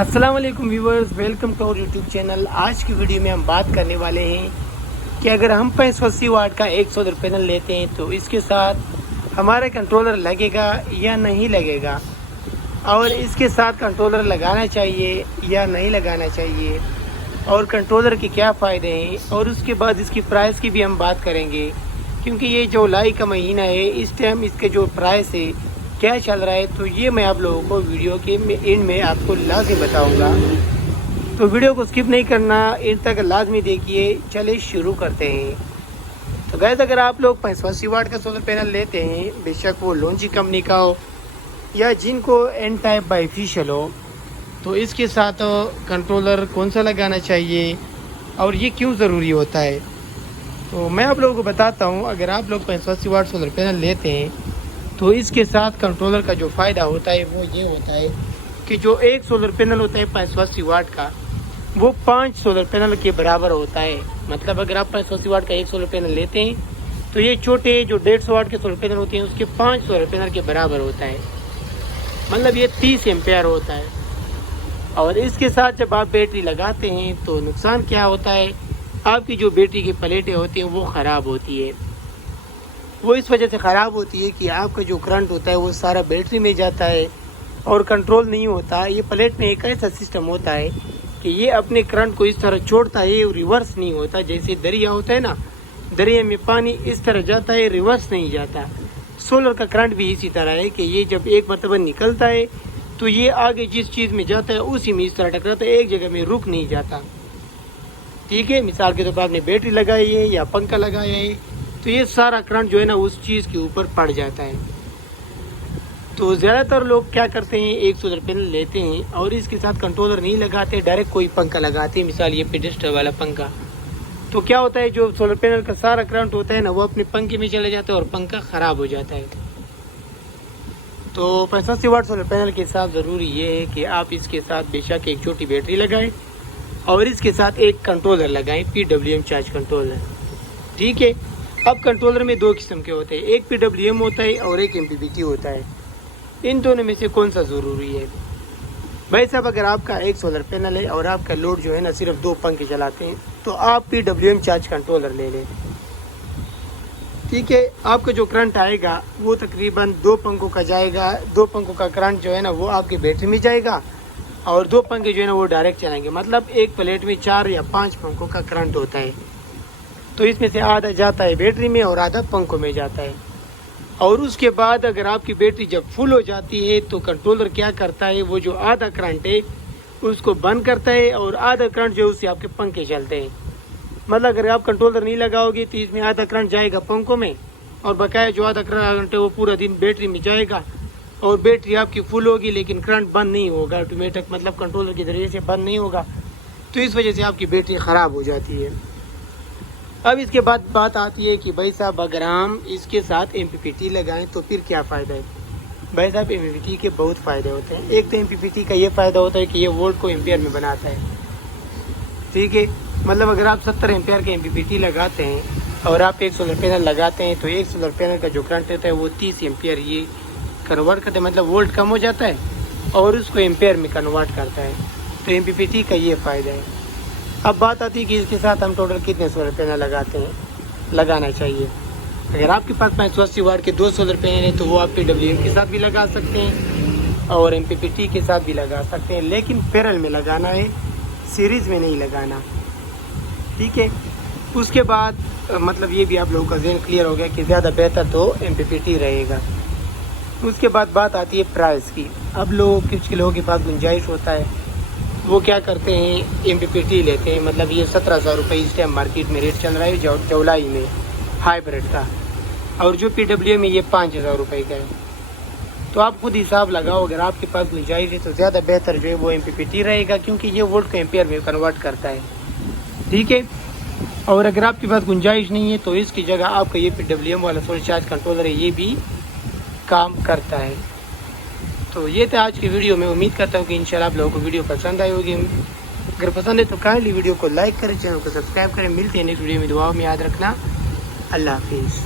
अस्सलाम वालेकुम viewers, welcome to our YouTube channel. आज की वीडियो में हम बात करने वाले हैं कि अगर हम 580 वाट का एक सोलर पैनल लेते हैं तो इसके साथ हमारा कंट्रोलर लगेगा या नहीं लगेगा, और इसके साथ कंट्रोलर लगाना चाहिए या नहीं लगाना चाहिए, और कंट्रोलर के क्या फ़ायदे हैं, और उसके बाद इसकी प्राइस की भी हम बात करेंगे। क्योंकि ये जुलाई का महीना है, इस टाइम इसके जो प्राइस है क्या चल रहा है, तो ये मैं आप लोगों को वीडियो के एंड में आपको लाजमी बताऊंगा। तो वीडियो को स्किप नहीं करना, एंड तक लाजमी देखिए। चले शुरू करते हैं। तो गैस, अगर आप लोग 580 वाट का सोलर पैनल लेते हैं, बेशक वो लॉन्ची कंपनी का हो या जिनको एन टाइप बाइफिशियल हो, तो इसके साथ कंट्रोलर कौन सा लगाना चाहिए और ये क्यों ज़रूरी होता है, तो मैं आप लोगों को बताता हूँ। अगर आप लोग 580 वाट सोलर पैनल लेते हैं तो इसके साथ कंट्रोलर का जो फ़ायदा होता है वो ये होता है कि जो एक सोलर पैनल होता है 580 वाट का, वो 5 सोलर पैनल के बराबर होता है। मतलब अगर आप 580 वाट का एक सोलर पैनल लेते हैं तो ये छोटे जो 150 वाट के सोलर पैनल होते हैं उसके 5 सोलर पैनल के बराबर होता है। मतलब ये 30 एम्पेयर होता है। और इसके साथ जब आप बैटरी लगाते हैं तो नुकसान क्या होता है, आपकी जो बैटरी की प्लेटें होती हैं वो ख़राब होती है। वो इस वजह से ख़राब होती है कि आपका जो करंट होता है वो सारा बैटरी में जाता है और कंट्रोल नहीं होता। ये प्लेट में एक ऐसा सिस्टम होता है कि ये अपने करंट को इस तरह छोड़ता है, ये रिवर्स नहीं होता। जैसे दरिया होता है ना, दरिया में पानी इस तरह जाता है, रिवर्स नहीं जाता। सोलर का करंट भी इसी तरह है कि ये जब एक मरतबा निकलता है तो ये आगे जिस चीज़ में जाता है उसी में इस तरह टकराता है, एक जगह में रुक नहीं जाता। ठीक है, मिसाल के तौर पर आपने बैटरी लगाई है या पंखा लगाया है तो ये सारा करंट जो है ना उस चीज़ के ऊपर पड़ जाता है। तो ज़्यादातर लोग क्या करते हैं, एक सोलर पैनल लेते हैं और इसके साथ कंट्रोलर नहीं लगाते, डायरेक्ट कोई पंखा लगाते हैं। मिसाल ये पेडेस्टर वाला पंखा, तो क्या होता है जो सोलर पैनल का सारा करंट होता है ना वो अपने पंखे में चले जाता है और पंखा ख़राब हो जाता है। तो 580 वाट सोलर पैनल के साथ ज़रूरी ये है कि आप इसके साथ बेशक एक छोटी बैटरी लगाएं और इसके साथ एक कंट्रोलर लगाएं, PWM चार्ज कंट्रोलर। ठीक है। अब कंट्रोलर में 2 किस्म के होते हैं, एक PWM होता है और एक MPPT होता है। इन दोनों में से कौन सा ज़रूरी है? भाई साहब, अगर आपका एक सोलर पैनल है और आपका लोड जो है ना सिर्फ 2 पंखे चलाते हैं तो आप PWM चार्ज कंट्रोलर ले लें। ठीक है। आपका जो करंट आएगा वो तकरीबन 2 पंखों का जाएगा। 2 पंखों का करंट जो है ना वो आपकी बैटरी में जाएगा और 2 पंखे जो है ना वो डायरेक्ट चलाएंगे। मतलब एक प्लेट में 4 या 5 पंखों का करंट होता है। तो इसमें से आधा जाता है बैटरी में और आधा पंखों में जाता है। और उसके बाद अगर आपकी बैटरी जब फुल हो जाती है तो कंट्रोलर क्या करता है, वो जो आधा करंट है उसको बंद करता है और आधा करंट जो है उससे आपके पंखे चलते हैं। मतलब अगर आप कंट्रोलर नहीं लगाओगे तो इसमें आधा करंट जाएगा पंखों में और बकाया जो आधा करंट है वो पूरा दिन बैटरी में जाएगा और बैटरी आपकी फुल होगी, लेकिन करंट बंद नहीं होगा ऑटोमेटिक, मतलब कंट्रोलर के जरिए से बंद नहीं होगा। तो इस वजह से आपकी बैटरी ख़राब हो जाती है। अब इसके बाद बात आती है कि भाई साहब अगर हम इसके साथ MPPT लगाएं तो फिर क्या फ़ायदा है? भाई साहब, MPPT के बहुत फ़ायदे होते हैं। एक तो MPPT का ये फ़ायदा होता है कि ये वोल्ट को एम्पेयर में बनाता है। ठीक है। मतलब अगर आप 70 एम्पेयर के MPPT लगाते हैं और आप एक सोलर पैनल लगाते हैं तो एक सोलर पैनल का जो करंट रहता है वो 30 एम्पेयर ये कन्वर्ट करते हैं। मतलब वोल्ट कम हो जाता है और उसको एम्पेयर में कन्वर्ट करता है। तो MPPT का ये फ़ायदा है। अब बात आती है कि इसके साथ हम टोटल कितने सोलर पैनल लगाना चाहिए। अगर आपके पास 580 वाट के 2 सोलर पैनल हैं तो वो आप PWM के साथ भी लगा सकते हैं और MPPT के साथ भी लगा सकते हैं, लेकिन पैरेलल में लगाना है, सीरीज़ में नहीं लगाना। ठीक है। उसके बाद मतलब ये भी आप लोगों का ज़हन क्लियर हो गया कि ज़्यादा बेहतर तो MPPT रहेगा। उसके बाद बात आती है प्राइस की। अब कुछ लोगों के पास गुंजाइश होता है, वो क्या करते हैं, MPPT लेते हैं। मतलब ये 17,000 रुपये इस टाइम मार्केट में रेट चल रहा है जुलाई में हाइब्रिड का, और जो PWM है ये 5,000 रुपये का है। तो आप खुद हिसाब लगाओ, अगर आपके पास गुंजाइश है तो ज़्यादा बेहतर जो है वो MPPT रहेगा, क्योंकि ये वोल्ट को एम्पेयर में कन्वर्ट करता है। ठीक है। और अगर आपके पास गुंजाइश नहीं है तो इसकी जगह आपका ये PWM वाला सोलर चार्ज कंट्रोलर है, ये भी काम करता है। तो ये था आज की वीडियो में। उम्मीद करता हूँ कि इंशाल्लाह आप लोगों को वीडियो पसंद आई होगी। अगर पसंद है तो काइंडली वीडियो को लाइक करें, चैनल को सब्सक्राइब करें। मिलते हैं नेक्स्ट वीडियो में। दुआओं में याद रखना। अल्लाह हाफिज़।